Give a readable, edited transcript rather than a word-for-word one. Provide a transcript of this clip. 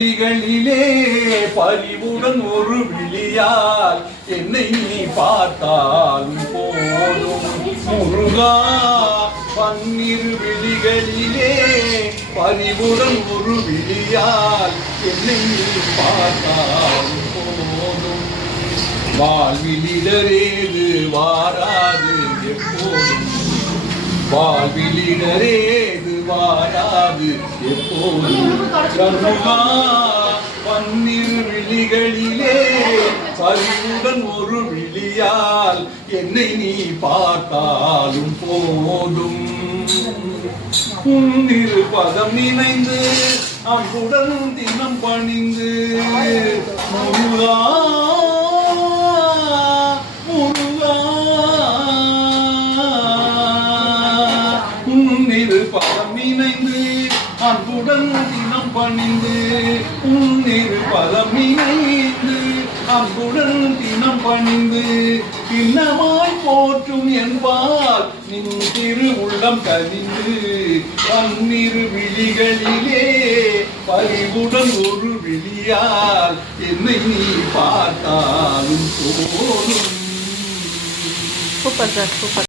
விழிகளிலே பரிவுடன் ஒரு விழியால் என்னை நீ பார்த்தாலும் போதும் முருகா. பன்னிரு விழிகளிலே பரிவுடன் ஒரு விழியால் என்னை நீ பார்த்தாலும் போதும். வாழ்விலிடரேது வாராது எப்போதும், வாழ்விலிடரேது வாராது எப்போதும். கண்ணுகா பன்னிரு விழிகளிலே பரிவுடன் ஒரு விழியால் என்னை நீ பார்த்தாலும் போதும். உன்னிரு பதம் நினைந்து அன்புடன் தினம் பணிந்து முருகா முருகா. உன்னிரு பதம் நினைந்து அன்புடன் தினம் பணிந்து, உன்னிரு பதம் நினைந்து அன்புடன் தினம் பணிந்து பின்னமாய் போற்றும் என்பால் நின் திரு உள்ளம் கனிந்து. பன்னிரு விழிகளிலே பரிவுடன் ஒரு விழியால் என்னை நீ பார்த்தாலும் போதும். Super sir, super.